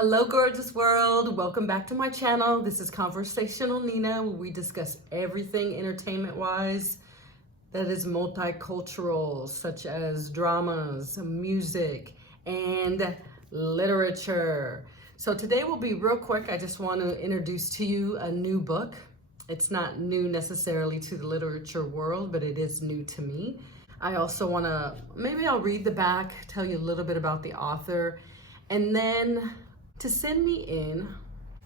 Hello, gorgeous world. Welcome back to my channel. This is Conversational Nina, where we discuss everything entertainment-wise that is multicultural, such as dramas, music, and literature. So today will be real quick. I just want to introduce to you a new book. It's not new necessarily to the literature world, but it is new to me. I also want to, maybe I'll read the back, tell you a little bit about the author, and then to send me in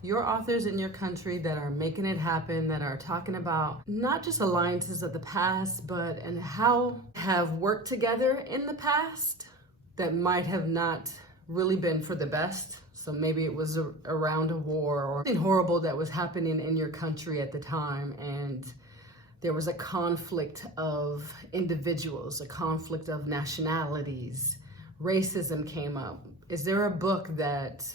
your authors in your country that are making it happen, that are talking about not just alliances of the past, but and how have worked together in the past that might have not really been for the best. So maybe it was around a war or something horrible that was happening in your country at the time, and there was a conflict of individuals, a conflict of nationalities, racism came up. Is there a book that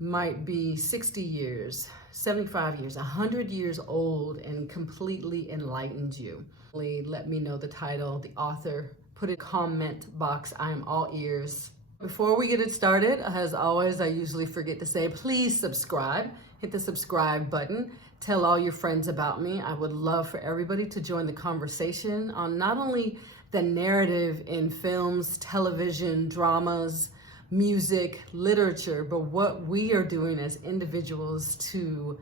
might be 60 years, 75 years, 100 years old and completely enlightened you? Let me know the title, the author, put it in the comment box. I am all ears. Before we get it started, as always, I usually forget to say, please subscribe, hit the subscribe button, tell all your friends about me. I would love for everybody to join the conversation on not only the narrative in films, television, dramas, music, literature, but what we are doing as individuals to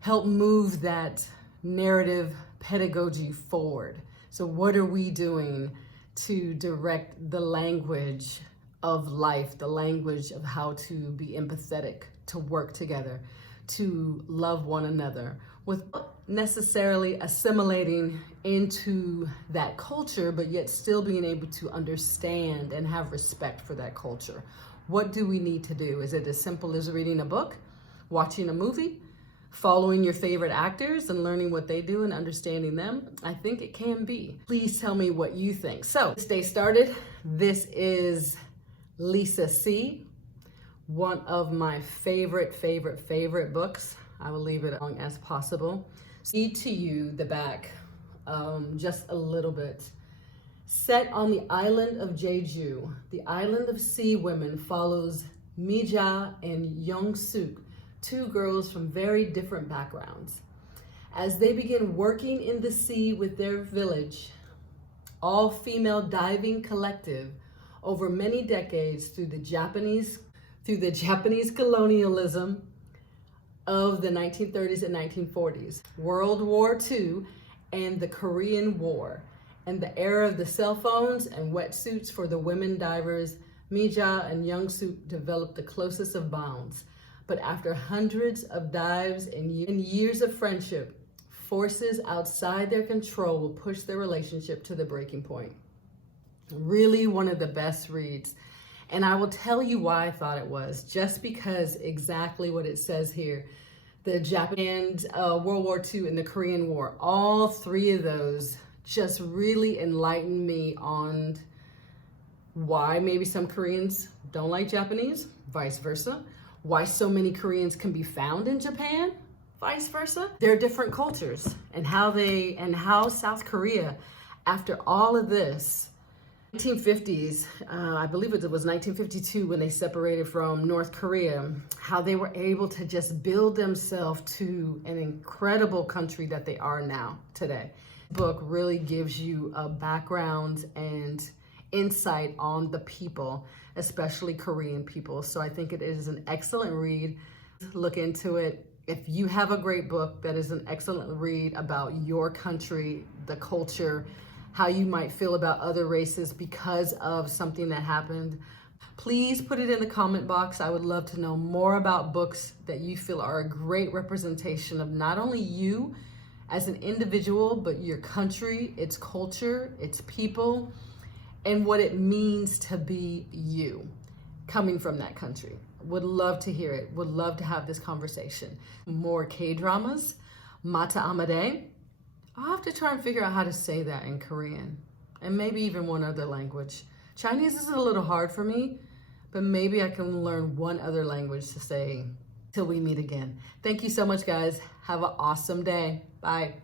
help move that narrative pedagogy forward. So what are we doing to direct the language of life, the language of how to be empathetic, to work together, to love one another, without necessarily assimilating into that culture, but yet still being able to understand and have respect for that culture. What do we need to do? Is it as simple as reading a book, watching a movie, following your favorite actors and learning what they do and understanding them? I think it can be. Please tell me what you think. So let's stay started. This is Lisa C., one of my favorite books. I will leave it as long as possible. Read to you the back just a little bit. Set on the island of Jeju, the island of sea women follows Mija and Young-suk, two girls from very different backgrounds. As they begin working in the sea with their village, all-female diving collective, over many decades through the Japanese colonialism of the 1930s and 1940s, World War II, and the Korean War, and the era of the cell phones and wetsuits for the women divers, Mija and Young-suk developed the closest of bonds. But after hundreds of dives and years of friendship, forces outside their control will push their relationship to the breaking point. Really one of the best reads. And I will tell you why I thought it was, just because exactly what it says here. The Japanese, World War II and the Korean War, all three of those just really enlightened me on why maybe some Koreans don't like Japanese, vice versa. Why so many Koreans can be found in Japan, vice versa. They're different cultures, and how South Korea, after all of this, 1950s, I believe it was 1952 when they separated from North Korea, how they were able to just build themselves to an incredible country that they are now today. The book really gives you a background and insight on the people, especially Korean people. So I think it is an excellent read. Look into it. If you have a great book that is an excellent read about your country, the culture, how you might feel about other races because of something that happened, please put it in the comment box. I would love to know more about books that you feel are a great representation of not only you as an individual, but your country, its culture, its people, and what it means to be you coming from that country. Would love to hear it. Would love to have this conversation. More K-dramas, Mata Amade. I'll have to try and figure out how to say that in Korean, and maybe even one other language. Chinese is a little hard for me, but maybe I can learn one other language to say till we meet again. Thank you so much, guys. Have an awesome day. Bye.